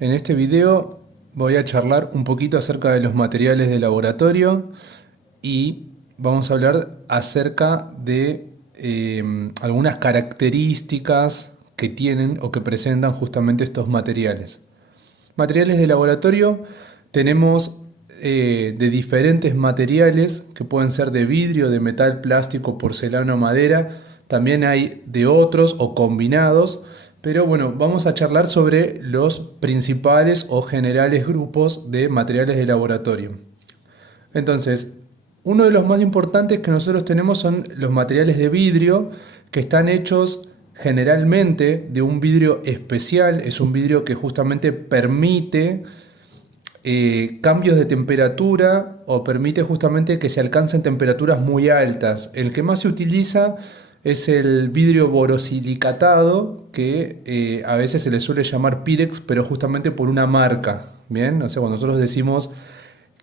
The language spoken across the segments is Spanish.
En este video voy a charlar un poquito acerca de los materiales de laboratorio y vamos a hablar acerca de algunas características que tienen o que presentan justamente estos materiales. Materiales de laboratorio tenemos de diferentes materiales que pueden ser de vidrio, de metal, plástico, porcelana o madera. También hay de otros o combinados. Pero bueno, vamos a charlar sobre los principales o generales grupos de materiales de laboratorio. Entonces, uno de los más importantes que nosotros tenemos son los materiales de vidrio, que están hechos generalmente de un vidrio especial. Es un vidrio que justamente permite cambios de temperatura o permite justamente que se alcancen temperaturas muy altas. El que más se utiliza es el vidrio borosilicatado, que a veces se le suele llamar Pirex, pero justamente por una marca. Bien, o sea, cuando nosotros decimos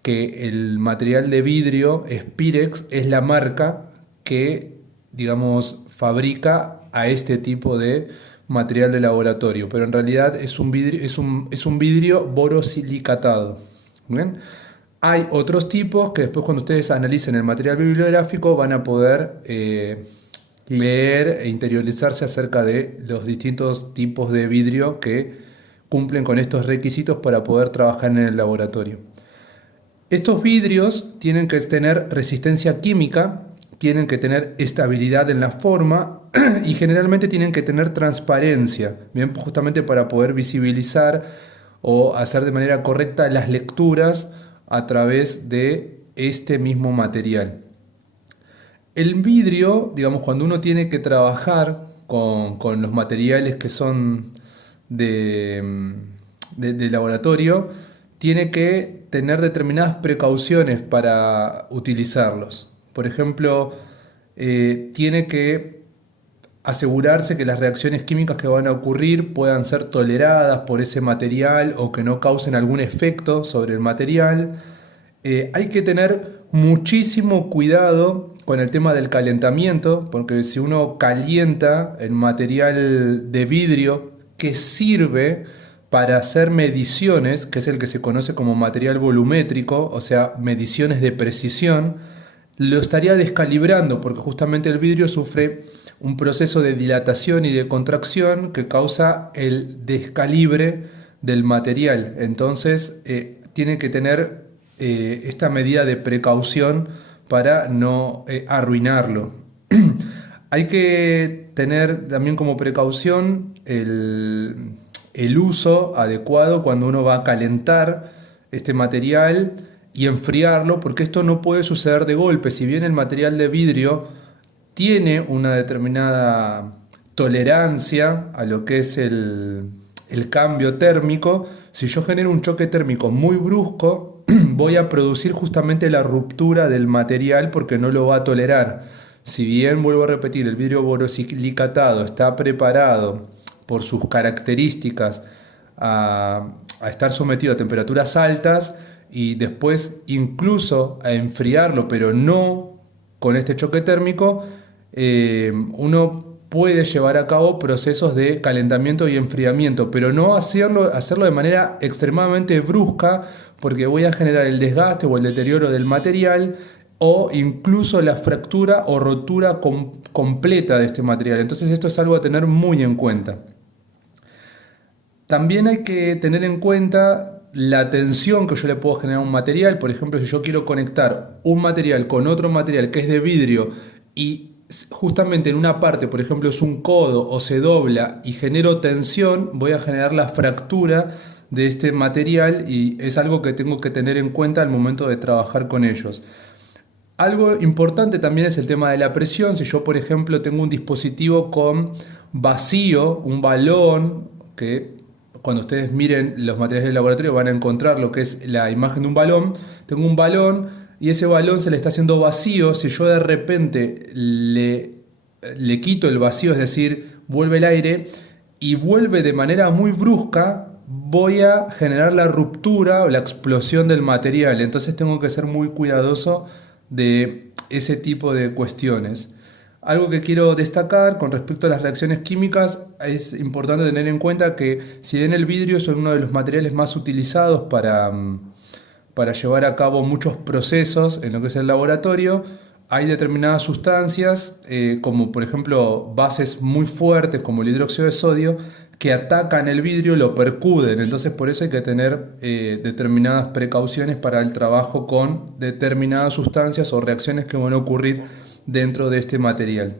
que el material de vidrio es Pirex, es la marca que, digamos, fabrica a este tipo de material de laboratorio, pero en realidad es un vidrio, es un vidrio borosilicatado. ¿Bien? Hay otros tipos que después, cuando ustedes analicen el material bibliográfico, van a poder leer e interiorizarse acerca de los distintos tipos de vidrio que cumplen con estos requisitos para poder trabajar en el laboratorio. Estos vidrios tienen que tener resistencia química, tienen que tener estabilidad en la forma y generalmente tienen que tener transparencia, bien, justamente para poder visibilizar o hacer de manera correcta las lecturas a través de este mismo material. El vidrio, digamos, cuando uno tiene que trabajar con los materiales que son de, de laboratorio, tiene que tener determinadas precauciones para utilizarlos. Por ejemplo, tiene que asegurarse que las reacciones químicas que van a ocurrir puedan ser toleradas por ese material o que no causen algún efecto sobre el material. Hay que tener muchísimo cuidado con el tema del calentamiento, porque si uno calienta el material de vidrio que sirve para hacer mediciones, que es el que se conoce como material volumétrico, o sea, mediciones de precisión, lo estaría descalibrando, porque justamente el vidrio sufre un proceso de dilatación y de contracción que causa el descalibre del material. Entonces, tiene que tener esta medida de precaución para no arruinarlo. Hay que tener también como precaución el uso adecuado cuando uno va a calentar este material y enfriarlo, porque esto no puede suceder de golpe. Si bien el material de vidrio tiene una determinada tolerancia a lo que es el cambio térmico, si yo genero un choque térmico muy brusco, voy a producir justamente la ruptura del material porque no lo va a tolerar. Si bien, vuelvo a repetir, el vidrio borosilicatado está preparado por sus características a estar sometido a temperaturas altas y después incluso a enfriarlo, pero no con este choque térmico, uno puede llevar a cabo procesos de calentamiento y enfriamiento, pero no hacerlo de manera extremadamente brusca, porque voy a generar el desgaste o el deterioro del material o incluso la fractura o rotura completa de este material. Entonces esto es algo a tener muy en cuenta. También hay que tener en cuenta la tensión que yo le puedo generar a un material. Por ejemplo, si yo quiero conectar un material con otro material que es de vidrio y justamente en una parte, por ejemplo, es un codo o se dobla y genero tensión, voy a generar la fractura de este material y es algo que tengo que tener en cuenta al momento de trabajar con ellos. Algo importante también es el tema de la presión. Si yo, por ejemplo, tengo un dispositivo con vacío, un balón, que cuando ustedes miren los materiales del laboratorio van a encontrar lo que es la imagen de un balón. Tengo un balón y ese balón se le está haciendo vacío. Si yo de repente le quito el vacío, es decir, vuelve el aire y vuelve de manera muy brusca, voy a generar la ruptura o la explosión del material. Entonces tengo que ser muy cuidadoso de ese tipo de cuestiones. Algo que quiero destacar con respecto a las reacciones químicas, es importante tener en cuenta que si bien el vidrio es uno de los materiales más utilizados para llevar a cabo muchos procesos en lo que es el laboratorio, hay determinadas sustancias, como por ejemplo bases muy fuertes como el hidróxido de sodio, que atacan el vidrio, lo percuden. Entonces por eso hay que tener determinadas precauciones para el trabajo con determinadas sustancias o reacciones que van a ocurrir dentro de este material.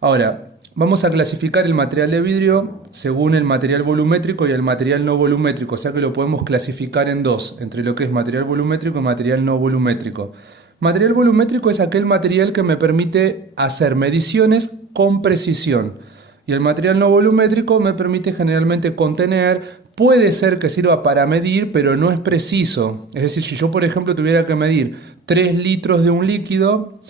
Ahora, vamos a clasificar el material de vidrio según el material volumétrico y el material no volumétrico, o sea que lo podemos clasificar en dos, entre lo que es material volumétrico y material no volumétrico. Material volumétrico es aquel material que me permite hacer mediciones con precisión. Y el material no volumétrico me permite generalmente contener, puede ser que sirva para medir, pero no es preciso. Es decir, si yo por ejemplo tuviera que medir 3 litros de un líquido,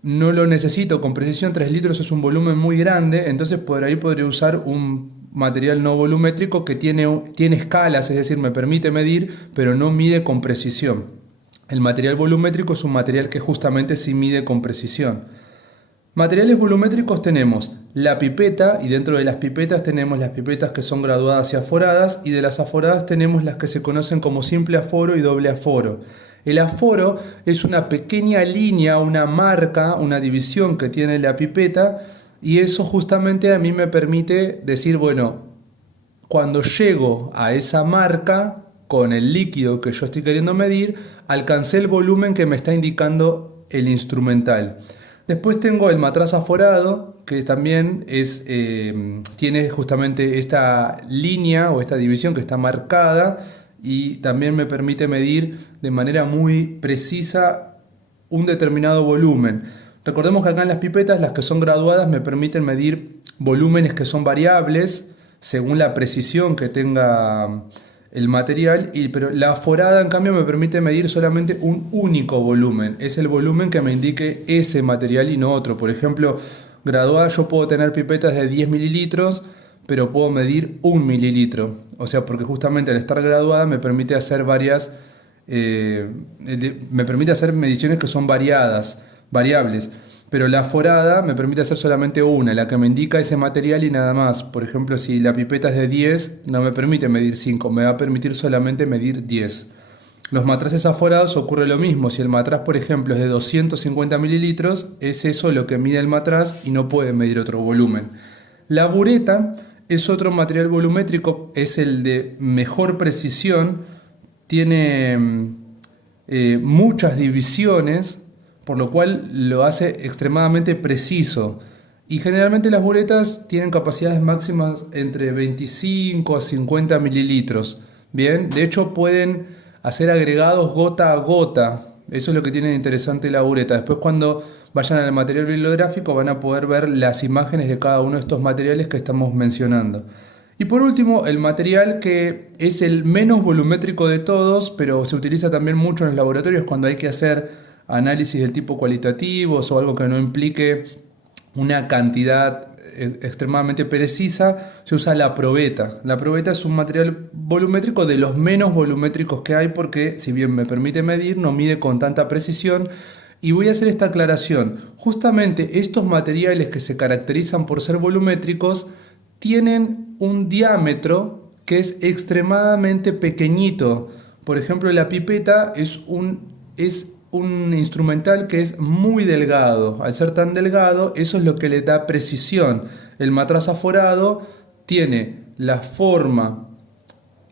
no lo necesito con precisión. 3 litros es un volumen muy grande, entonces por ahí podría usar un material no volumétrico que tiene escalas, es decir, me permite medir, pero no mide con precisión. El material volumétrico es un material que justamente sí mide con precisión. Materiales volumétricos tenemos la pipeta, y dentro de las pipetas tenemos las pipetas que son graduadas y aforadas, y de las aforadas tenemos las que se conocen como simple aforo y doble aforo. El aforo es una pequeña línea, una marca, una división que tiene la pipeta, y eso justamente a mí me permite decir, bueno, cuando llego a esa marca con el líquido que yo estoy queriendo medir, alcancé el volumen que me está indicando el instrumental. Después tengo el matraz aforado, que también tiene justamente esta línea o esta división que está marcada y también me permite medir de manera muy precisa un determinado volumen. Recordemos que acá en las pipetas, las que son graduadas, me permiten medir volúmenes que son variables según la precisión que tenga el material, pero la aforada en cambio me permite medir solamente un único volumen. Es el volumen que me indique ese material y no otro. Por ejemplo, graduada yo puedo tener pipetas de 10 mililitros, pero puedo medir 1 mililitro. O sea, porque justamente al estar graduada me permite hacer me permite hacer mediciones que son variables. Pero la aforada me permite hacer solamente una, la que me indica ese material y nada más. Por ejemplo, si la pipeta es de 10, no me permite medir 5, me va a permitir solamente medir 10. Los matraces aforados ocurre lo mismo. Si el matraz, por ejemplo, es de 250 mililitros, es eso lo que mide el matraz y no puede medir otro volumen. La bureta es otro material volumétrico, es el de mejor precisión, tiene muchas divisiones, por lo cual lo hace extremadamente preciso. Y generalmente las buretas tienen capacidades máximas entre 25 a 50 mililitros. Bien, de hecho pueden hacer agregados gota a gota. Eso es lo que tiene de interesante la bureta. Después cuando vayan al material bibliográfico van a poder ver las imágenes de cada uno de estos materiales que estamos mencionando. Y por último, el material que es el menos volumétrico de todos, pero se utiliza también mucho en los laboratorios cuando hay que hacer análisis del tipo cualitativos o algo que no implique una cantidad extremadamente precisa, se usa la probeta. La probeta es un material volumétrico de los menos volumétricos que hay porque, si bien me permite medir, no mide con tanta precisión. Y voy a hacer esta aclaración. Justamente estos materiales que se caracterizan por ser volumétricos tienen un diámetro que es extremadamente pequeñito. Por ejemplo, la pipeta es un instrumental que es muy delgado. Al ser tan delgado, eso es lo que le da precisión. El matraz aforado tiene la forma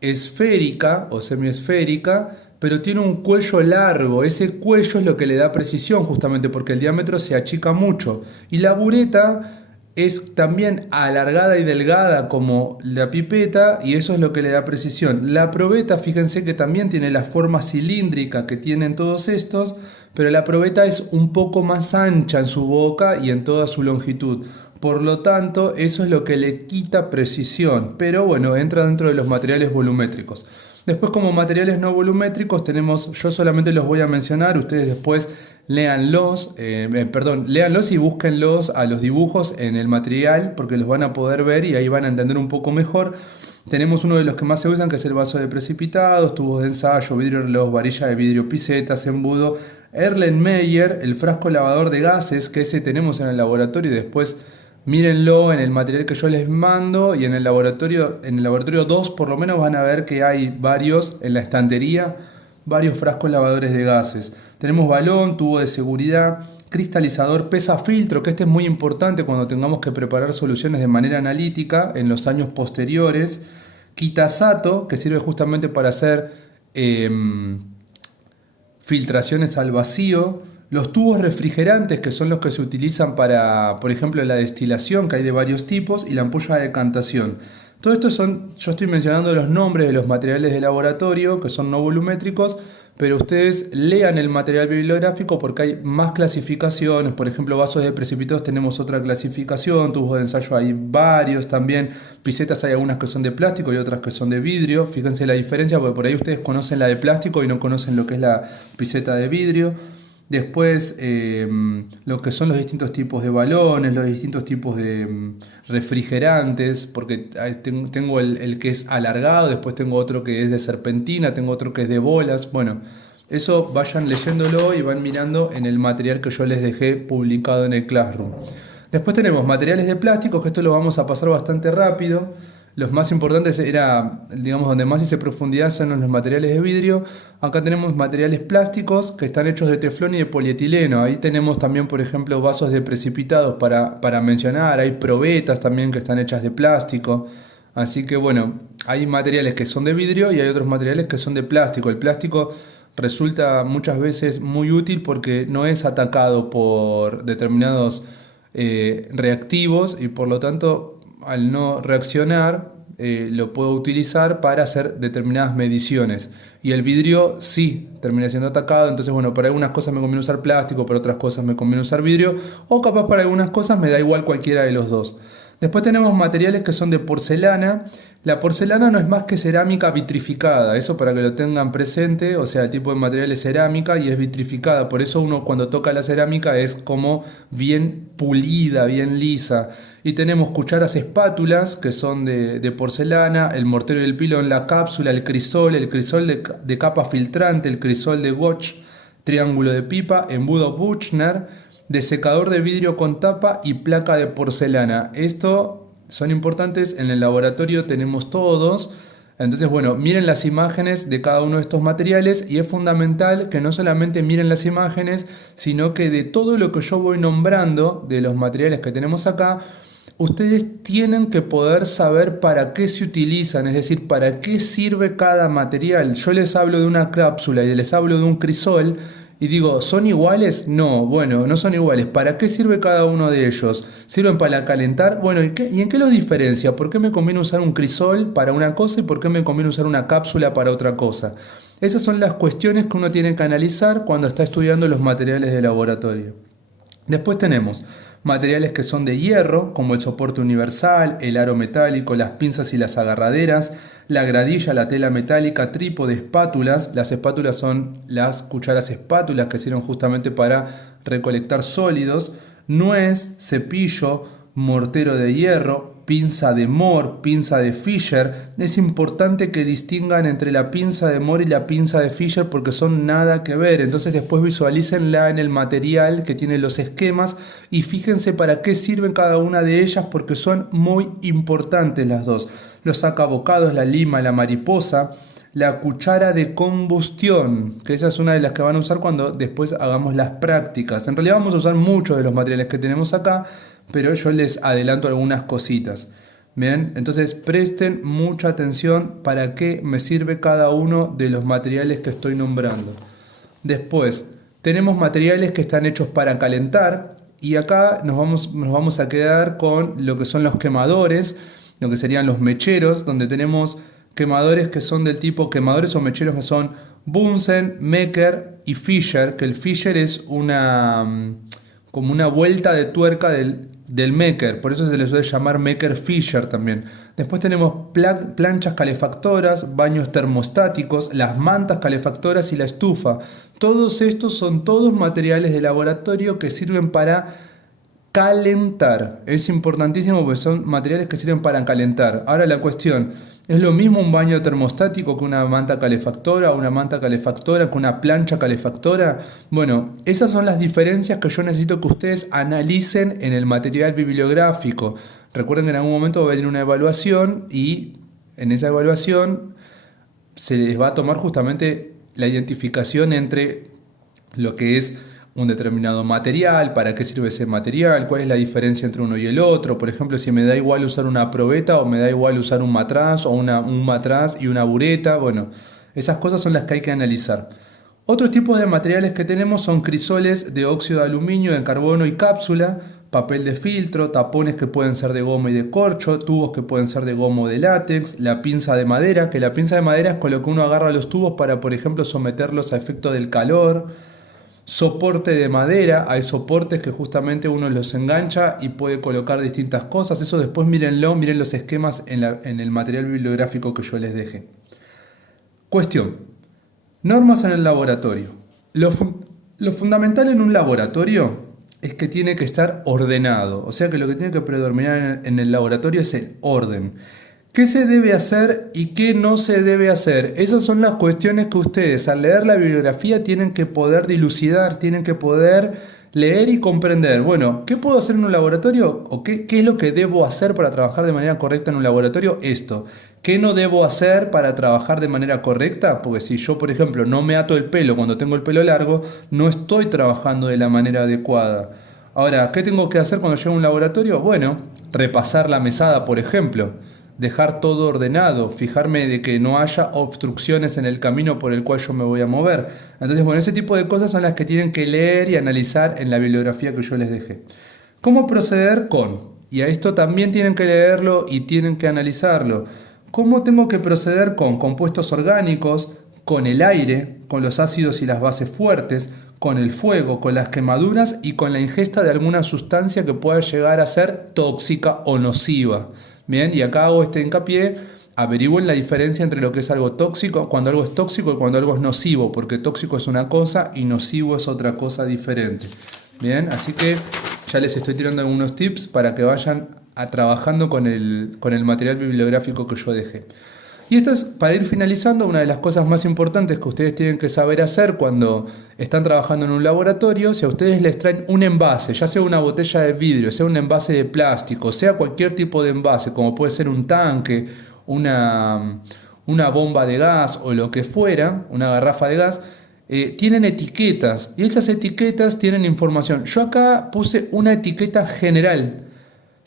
esférica o semiesférica, pero tiene un cuello largo. Ese cuello es lo que le da precisión, justamente porque el diámetro se achica mucho. Y la bureta es también alargada y delgada como la pipeta y eso es lo que le da precisión. La probeta, fíjense que también tiene la forma cilíndrica que tienen todos estos, pero la probeta es un poco más ancha en su boca y en toda su longitud. Por lo tanto, eso es lo que le quita precisión, pero bueno, entra dentro de los materiales volumétricos. Después, como materiales no volumétricos tenemos, yo solamente los voy a mencionar, ustedes después léanlos, léanlos y búsquenlos a los dibujos en el material porque los van a poder ver y ahí van a entender un poco mejor. Tenemos uno de los que más se usan, que es el vaso de precipitados, tubos de ensayo, vidrio reloj, varilla de vidrio, pisetas, embudo, Erlenmeyer, el frasco lavador de gases, que ese tenemos en el laboratorio y después mírenlo en el material que yo les mando y en el laboratorio 2 por lo menos van a ver que hay varios en la estantería, varios frascos lavadores de gases. Tenemos balón, tubo de seguridad, cristalizador, pesa filtro, que este es muy importante cuando tengamos que preparar soluciones de manera analítica en los años posteriores. Kitasato, que sirve justamente para hacer filtraciones al vacío. Los tubos refrigerantes, que son los que se utilizan para, por ejemplo, la destilación, que hay de varios tipos, y la ampolla de decantación. Todo esto yo estoy mencionando los nombres de los materiales de laboratorio, que son no volumétricos, pero ustedes lean el material bibliográfico porque hay más clasificaciones. Por ejemplo, vasos de precipitados tenemos otra clasificación, tubos de ensayo hay varios también, pisetas hay algunas que son de plástico y otras que son de vidrio. Fíjense la diferencia porque por ahí ustedes conocen la de plástico y no conocen lo que es la piseta de vidrio. Después, lo que son los distintos tipos de balones, los distintos tipos de refrigerantes, porque tengo el que es alargado, después tengo otro que es de serpentina, tengo otro que es de bolas. Bueno, eso vayan leyéndolo y van mirando en el material que yo les dejé publicado en el Classroom. Después tenemos materiales de plástico, que esto lo vamos a pasar bastante rápido. Los más importantes digamos, donde más hice profundidad son en los materiales de vidrio. Acá tenemos materiales plásticos que están hechos de teflón y de polietileno. Ahí tenemos también, por ejemplo, vasos de precipitados para mencionar. Hay probetas también que están hechas de plástico. Así que bueno, hay materiales que son de vidrio y hay otros materiales que son de plástico. El plástico resulta muchas veces muy útil porque no es atacado por determinados reactivos y por lo tanto al no reaccionar lo puedo utilizar para hacer determinadas mediciones y el vidrio sí termina siendo atacado. Entonces bueno, para algunas cosas me conviene usar plástico, para otras cosas me conviene usar vidrio o capaz para algunas cosas me da igual cualquiera de los dos. Después tenemos materiales que son de porcelana. La porcelana no es más que cerámica vitrificada, eso para que lo tengan presente, o sea, el tipo de material es cerámica y es vitrificada, por eso uno cuando toca la cerámica es como bien pulida, bien lisa. Y tenemos cucharas espátulas que son de porcelana, el mortero y el pilón, la cápsula, el crisol de capa filtrante, el crisol de Gotch, triángulo de pipa, embudo Buchner, de secador de vidrio con tapa y placa de porcelana. Esto son importantes, en el laboratorio tenemos todos. Entonces bueno, miren las imágenes de cada uno de estos materiales y es fundamental que no solamente miren las imágenes, sino que de todo lo que yo voy nombrando, de los materiales que tenemos acá, ustedes tienen que poder saber para qué se utilizan, es decir, para qué sirve cada material. Yo les hablo de una cápsula y les hablo de un crisol y digo, ¿son iguales? No, bueno, no son iguales. ¿Para qué sirve cada uno de ellos? ¿Sirven para calentar? Bueno, ¿y en qué los diferencia? ¿Por qué me conviene usar un crisol para una cosa y por qué me conviene usar una cápsula para otra cosa? Esas son las cuestiones que uno tiene que analizar cuando está estudiando los materiales de laboratorio. Después tenemos materiales que son de hierro, como el soporte universal, el aro metálico, las pinzas y las agarraderas, la gradilla, la tela metálica, trípode, espátulas. Las espátulas son las cucharas espátulas que sirven justamente para recolectar sólidos, nuez, cepillo, mortero de hierro, pinza de Mohr, pinza de Fischer. Es importante que distingan entre la pinza de Mohr y la pinza de Fischer porque son nada que ver. Entonces después visualícenla en el material que tiene los esquemas y fíjense para qué sirven cada una de ellas porque son muy importantes las dos. Los sacabocados, la lima, la mariposa, la cuchara de combustión, que esa es una de las que van a usar cuando después hagamos las prácticas. En realidad vamos a usar muchos de los materiales que tenemos acá, pero yo les adelanto algunas cositas. Bien, entonces presten mucha atención para qué me sirve cada uno de los materiales que estoy nombrando. Después, tenemos materiales que están hechos para calentar y acá nos vamos a quedar con lo que son los quemadores, lo que serían los mecheros, donde tenemos quemadores que son del tipo quemadores o mecheros que son Bunsen, Mecker y Fischer, que el Fischer es como una vuelta de tuerca del Mecker, por eso se le suele llamar Mecker Fisher también. Después tenemos planchas calefactoras, baños termostáticos, las mantas calefactoras y la estufa. Todos estos son todos materiales de laboratorio que sirven para calentar. Es importantísimo porque son materiales que sirven para calentar. Ahora la cuestión, ¿es lo mismo un baño termostático que una manta calefactora, o una manta calefactora que una plancha calefactora? Bueno, esas son las diferencias que yo necesito que ustedes analicen en el material bibliográfico. Recuerden que en algún momento va a venir una evaluación y en esa evaluación se les va a tomar justamente la identificación entre lo que es un determinado material, para qué sirve ese material, cuál es la diferencia entre uno y el otro. Por ejemplo, si me da igual usar una probeta o me da igual usar un matraz o un matraz y una bureta. Bueno, esas cosas son las que hay que analizar. Otros tipos de materiales que tenemos son crisoles de óxido de aluminio, de carbono y cápsula, papel de filtro, tapones que pueden ser de goma y de corcho, tubos que pueden ser de goma o de látex, la pinza de madera, que la pinza de madera es con lo que uno agarra los tubos para, por ejemplo, someterlos a efecto del calor. Soporte de madera, hay soportes que justamente uno los engancha y puede colocar distintas cosas. Eso después mírenlo, miren los esquemas en el material bibliográfico que yo les dejé. Cuestión: normas en el laboratorio. Lo fundamental en un laboratorio es que tiene que estar ordenado. O sea que lo que tiene que predominar en el laboratorio es el orden. ¿Qué se debe hacer y qué no se debe hacer? Esas son las cuestiones que ustedes al leer la bibliografía tienen que poder dilucidar, tienen que poder leer y comprender. Bueno, ¿qué puedo hacer en un laboratorio? ¿O qué es lo que debo hacer para trabajar de manera correcta en un laboratorio? Esto. ¿Qué no debo hacer para trabajar de manera correcta? Porque si yo, por ejemplo, no me ato el pelo cuando tengo el pelo largo, no estoy trabajando de la manera adecuada. Ahora, ¿qué tengo que hacer cuando llego a un laboratorio? Bueno, repasar la mesada, por ejemplo. Dejar todo ordenado, fijarme de que no haya obstrucciones en el camino por el cual yo me voy a mover. Entonces, bueno, ese tipo de cosas son las que tienen que leer y analizar en la bibliografía que yo les dejé. ¿Cómo proceder con? Y a esto también tienen que leerlo y tienen que analizarlo. ¿Cómo tengo que proceder con compuestos orgánicos, con el aire, con los ácidos y las bases fuertes, con el fuego, con las quemaduras y con la ingesta de alguna sustancia que pueda llegar a ser tóxica o nociva? Bien, y acá hago este hincapié, averigüen la diferencia entre lo que es algo tóxico, cuando algo es tóxico y cuando algo es nocivo, porque tóxico es una cosa y nocivo es otra cosa diferente. Bien, así que ya les estoy tirando algunos tips para que vayan trabajando con el material bibliográfico que yo dejé. Y esto es, para ir finalizando, una de las cosas más importantes que ustedes tienen que saber hacer cuando están trabajando en un laboratorio. Si a ustedes les traen un envase, ya sea una botella de vidrio, sea un envase de plástico, sea cualquier tipo de envase, como puede ser un tanque, una bomba de gas o lo que fuera, una garrafa de gas, tienen etiquetas y esas etiquetas tienen información. Yo acá puse una etiqueta general.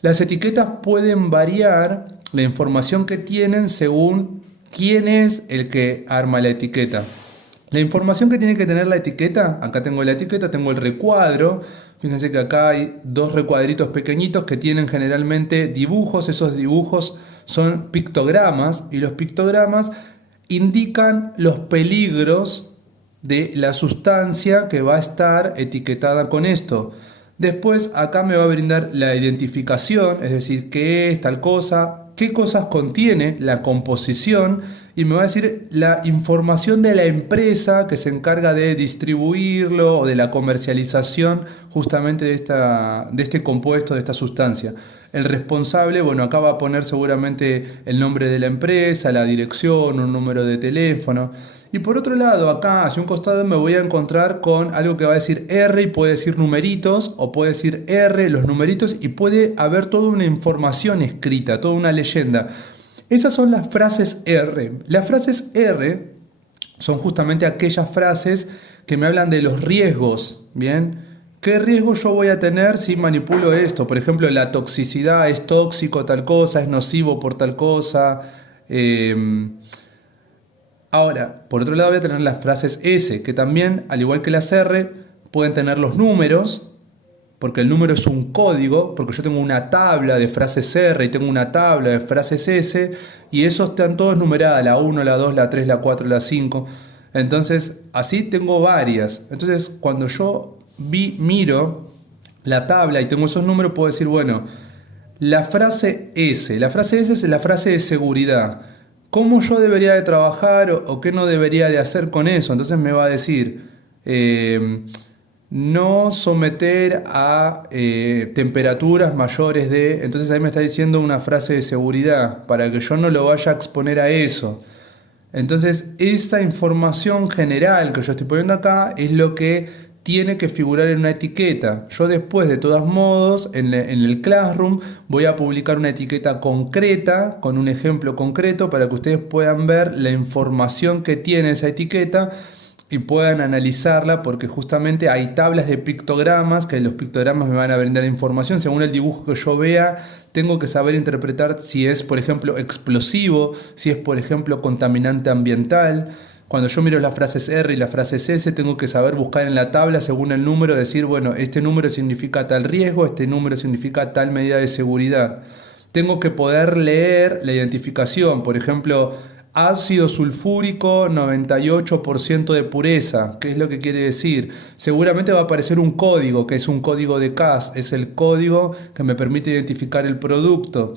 Las etiquetas pueden variar la información que tienen según quién es el que arma la etiqueta. La información que tiene que tener la etiqueta, acá tengo la etiqueta, tengo el recuadro. Fíjense que acá hay dos recuadritos pequeñitos que tienen generalmente dibujos. Esos dibujos son pictogramas y los pictogramas indican los peligros de la sustancia que va a estar etiquetada con esto. Después acá me va a brindar la identificación, es decir, qué es tal cosa, qué cosas contiene, la composición, y me va a decir la información de la empresa que se encarga de distribuirlo o de la comercialización justamente de este compuesto, de esta sustancia. El responsable, bueno, acá va a poner seguramente el nombre de la empresa, la dirección, un número de teléfono. Y por otro lado, acá hacia un costado me voy a encontrar con algo que va a decir R y puede decir numeritos, o puede decir R, los numeritos, y puede haber toda una información escrita, toda una leyenda. Esas son las frases R. Las frases R son justamente aquellas frases que me hablan de los riesgos, ¿bien? ¿Qué riesgo yo voy a tener si manipulo esto? Por ejemplo, la toxicidad, es tóxico tal cosa, es nocivo por tal cosa. Ahora, por otro lado voy a tener las frases S, que también, al igual que las R, pueden tener los números, porque el número es un código, porque yo tengo una tabla de frases R y tengo una tabla de frases S, y esos están todos numeradas, la 1, la 2, la 3, la 4, la 5. Entonces, así tengo varias. Entonces, cuando yo miro la tabla y tengo esos números, puedo decir, bueno, la frase S es la frase de seguridad. ¿Cómo yo debería de trabajar o qué no debería de hacer con eso? Entonces me va a decir, no someter a temperaturas mayores de... Entonces ahí me está diciendo una frase de seguridad para que yo no lo vaya a exponer a eso. Entonces, esa información general que yo estoy poniendo acá es lo que tiene que figurar en una etiqueta. Yo después, de todos modos, en el Classroom voy a publicar una etiqueta concreta, con un ejemplo concreto, para que ustedes puedan ver la información que tiene esa etiqueta y puedan analizarla, porque justamente hay tablas de pictogramas, que los pictogramas me van a brindar información. Según el dibujo que yo vea, tengo que saber interpretar si es, por ejemplo, explosivo, si es, por ejemplo, contaminante ambiental. Cuando yo miro las frases R y las frases S, tengo que saber buscar en la tabla según el número, decir, bueno, este número significa tal riesgo, este número significa tal medida de seguridad. Tengo que poder leer la identificación, por ejemplo, ácido sulfúrico 98% de pureza. ¿Qué es lo que quiere decir? Seguramente va a aparecer un código, que es un código de CAS, es el código que me permite identificar el producto.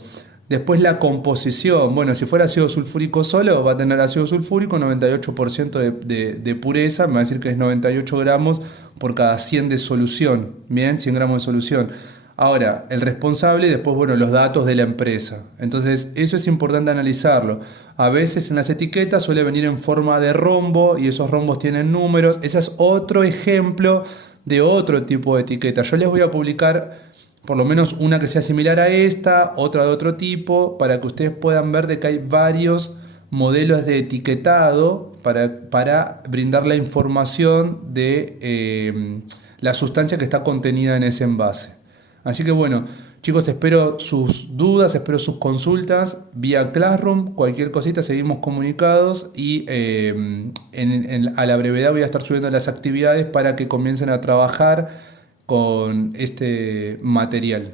Después la composición, bueno, si fuera ácido sulfúrico solo, va a tener ácido sulfúrico 98% de pureza, me va a decir que es 98 gramos por cada 100 de solución, bien, 100 gramos de solución. Ahora, el responsable y después, bueno, los datos de la empresa. Entonces, eso es importante analizarlo. A veces en las etiquetas suele venir en forma de rombo y esos rombos tienen números. Ese es otro ejemplo de otro tipo de etiqueta. Yo les voy a publicar por lo menos una que sea similar a esta, otra de otro tipo, para que ustedes puedan ver de que hay varios modelos de etiquetado para brindar la información de la sustancia que está contenida en ese envase. Así que bueno, chicos, espero sus dudas, espero sus consultas vía Classroom. Cualquier cosita, seguimos comunicados y a la brevedad voy a estar subiendo las actividades para que comiencen a trabajar con este material.